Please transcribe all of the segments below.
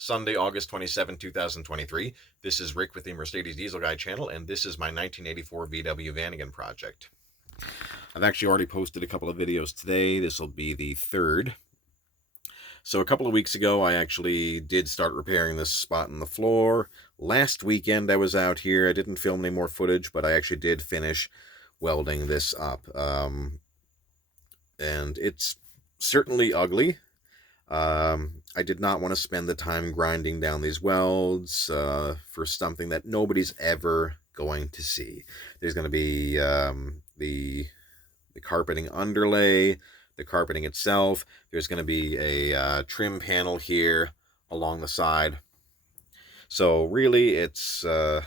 Sunday, August 27, 2023. This is Rick with the Mercedes Diesel Guy channel, and this is my 1984 VW Vanagon project. I've actually already posted a couple of videos today. This will be the third. So a couple of weeks ago, I actually did start repairing this spot in the floor. Last weekend, I was out here. I didn't film any more footage, but I actually did finish welding this up. And it's certainly ugly. I did not want to spend the time grinding down these welds for something that nobody's ever going to see. There's going to be the carpeting underlay, the carpeting itself. There's going to be a trim panel here along the side. So really, it's the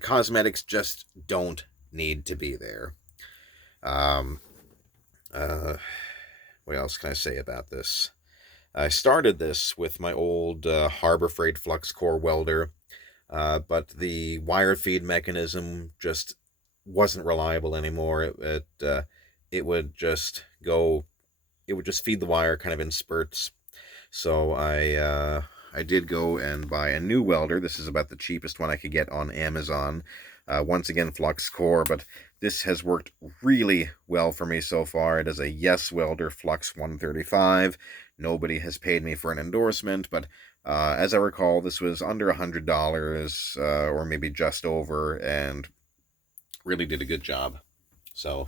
cosmetics just don't need to be there. What else can I say about this? I started this with my old Harbor Freight flux core welder, but the wire feed mechanism just wasn't reliable anymore. It would just feed the wire kind of in spurts. So I did go and buy a new welder. This is about the cheapest one I could get on Amazon. Once again, flux core, but this has worked really well for me so far. It is a Yes Welder Flux 135. Nobody has paid me for an endorsement, but as I recall, this was under $100, or maybe just over, and really did a good job. So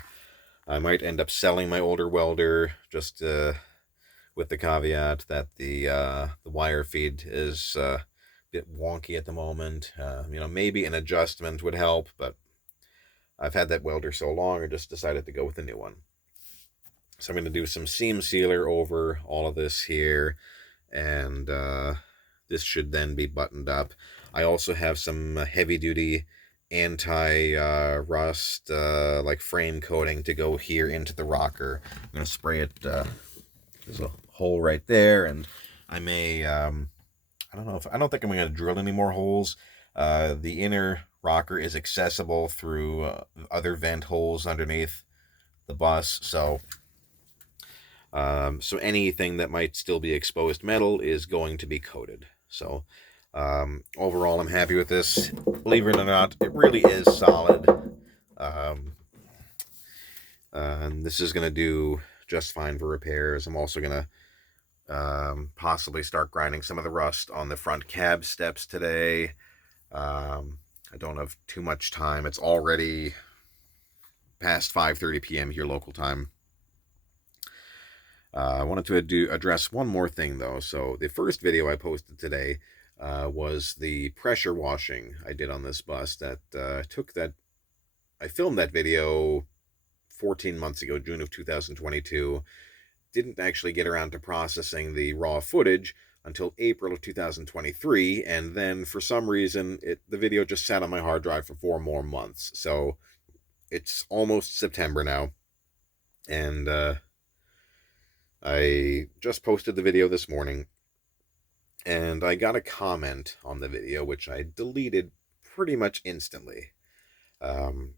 I might end up selling my older welder, just with the caveat that the wire feed is a bit wonky at the moment. Maybe an adjustment would help, but I've had that welder so long, I just decided to go with a new one. So I'm going to do some seam sealer over all of this here, and this should then be buttoned up. I also have some heavy-duty anti-rust like frame coating to go here into the rocker. I'm going to spray it. There's a hole right there, and I may, I don't think I'm going to drill any more holes. The inner rocker is accessible through other vent holes underneath the bus, so anything that might still be exposed metal is going to be coated. So overall, I'm happy with this. Believe it or not, it really is solid. And this is going to do just fine for repairs. I'm also going to possibly start grinding some of the rust on the front cab steps today. I don't have too much time. It's already past 5:30 p.m. here local time. I wanted to address one more thing, though. So the first video I posted today was the pressure washing I did on this bus. I filmed that video 14 months ago, June of 2022. Didn't actually get around to processing the raw footage until April of 2023, and then for some reason the video just sat on my hard drive for 4 more months. So it's almost September now, and I just posted the video this morning, and I got a comment on the video which I deleted pretty much instantly. I'll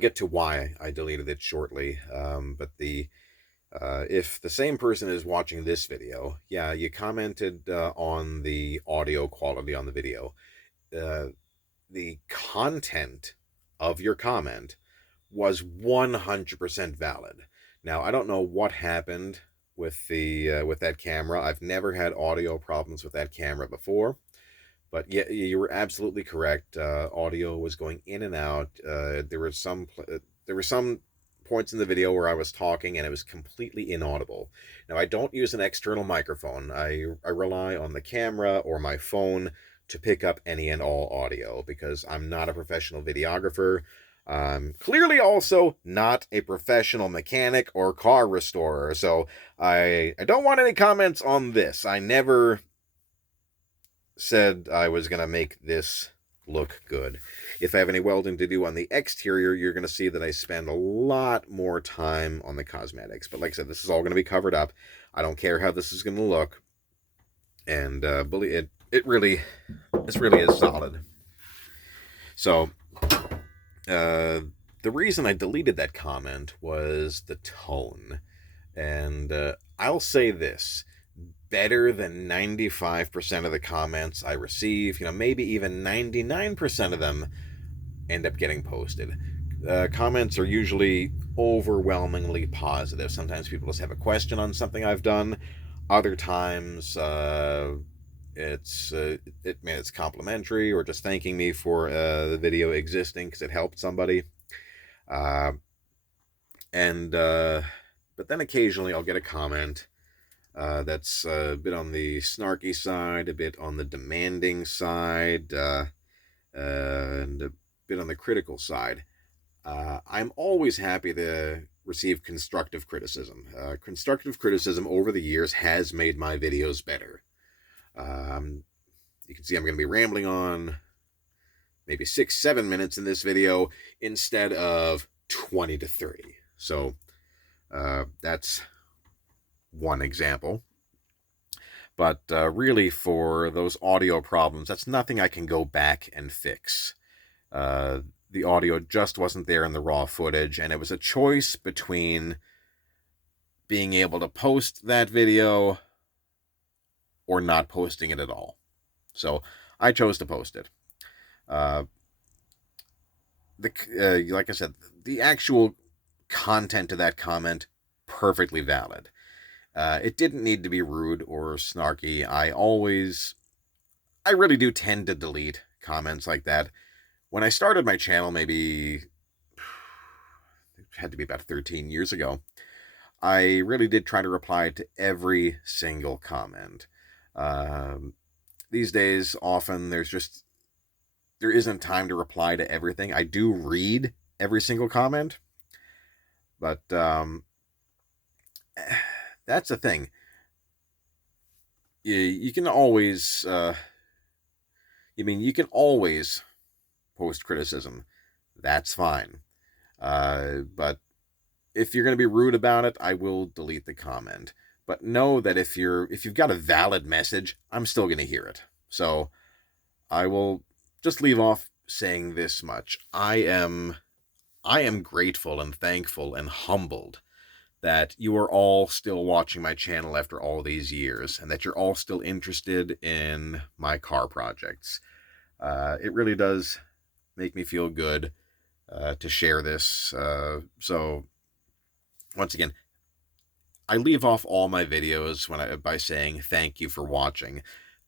get to why I deleted it shortly, but if the same person is watching this video, yeah, you commented on the audio quality on the video. The content of your comment was 100% valid. Now, I don't know what happened with that camera. I've never had audio problems with that camera before. But yeah, you were absolutely correct. Audio was going in and out. There were some points in the video where I was talking and it was completely inaudible. Now, I don't use an external microphone. I rely on the camera or my phone to pick up any and all audio because I'm not a professional videographer. Clearly also not a professional mechanic or car restorer. So I don't want any comments on this. I never said I was going to make this look good. If I have any welding to do on the exterior, you're going to see that I spend a lot more time on the cosmetics. But like I said, this is all going to be covered up. I don't care how this is going to look. And believe it, this really is solid. So the reason I deleted that comment was the tone. And I'll say this. better than 95% of the comments I receive. Maybe even 99% of them end up getting posted. Comments are usually overwhelmingly positive. Sometimes people just have a question on something I've done. Other times, it's complimentary or just thanking me for the video existing because it helped somebody. Uh, and but then occasionally I'll get a comment that's a bit on the snarky side, a bit on the demanding side, and a bit on the critical side. I'm always happy to receive constructive criticism. Constructive criticism over the years has made my videos better. You can see I'm going to be rambling on maybe 6-7 minutes in this video instead of 20 to 30. So that's one example. But really, for those audio problems, that's nothing I can go back and fix. The audio just wasn't there in the raw footage, and it was a choice between being able to post that video or not posting it at all. So I chose to post it. Like I said, the actual content of that comment, perfectly valid. It didn't need to be rude or snarky. I really do tend to delete comments like that. When I started my channel, maybe it had to be about 13 years ago, I really did try to reply to every single comment. These days, often there isn't time to reply to everything. I do read every single comment, but that's the thing. You can always, you can always post criticism. That's fine. But if you're going to be rude about it, I will delete the comment. But know that if you've got a valid message, I'm still going to hear it. So I will just leave off saying this much. I am grateful and thankful and humbled that you are all still watching my channel after all these years, and that you're all still interested in my car projects. It really does make me feel good to share this. So, once again, I leave off all my videos by saying thank you for watching.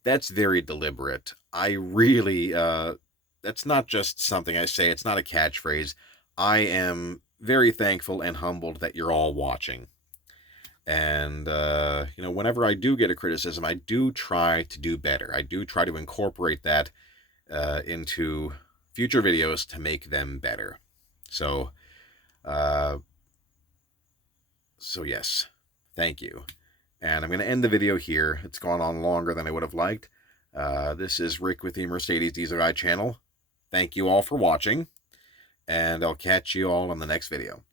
That's very deliberate. I really, that's not just something I say. It's not a catchphrase. I am very thankful and humbled that you're all watching. And, whenever I do get a criticism, I do try to do better. I do try to incorporate that into future videos to make them better. So yes, thank you. And I'm going to end the video here. It's gone on longer than I would have liked. This is Rick with the Mercedes Diesel Guy channel. Thank you all for watching, and I'll catch you all on the next video.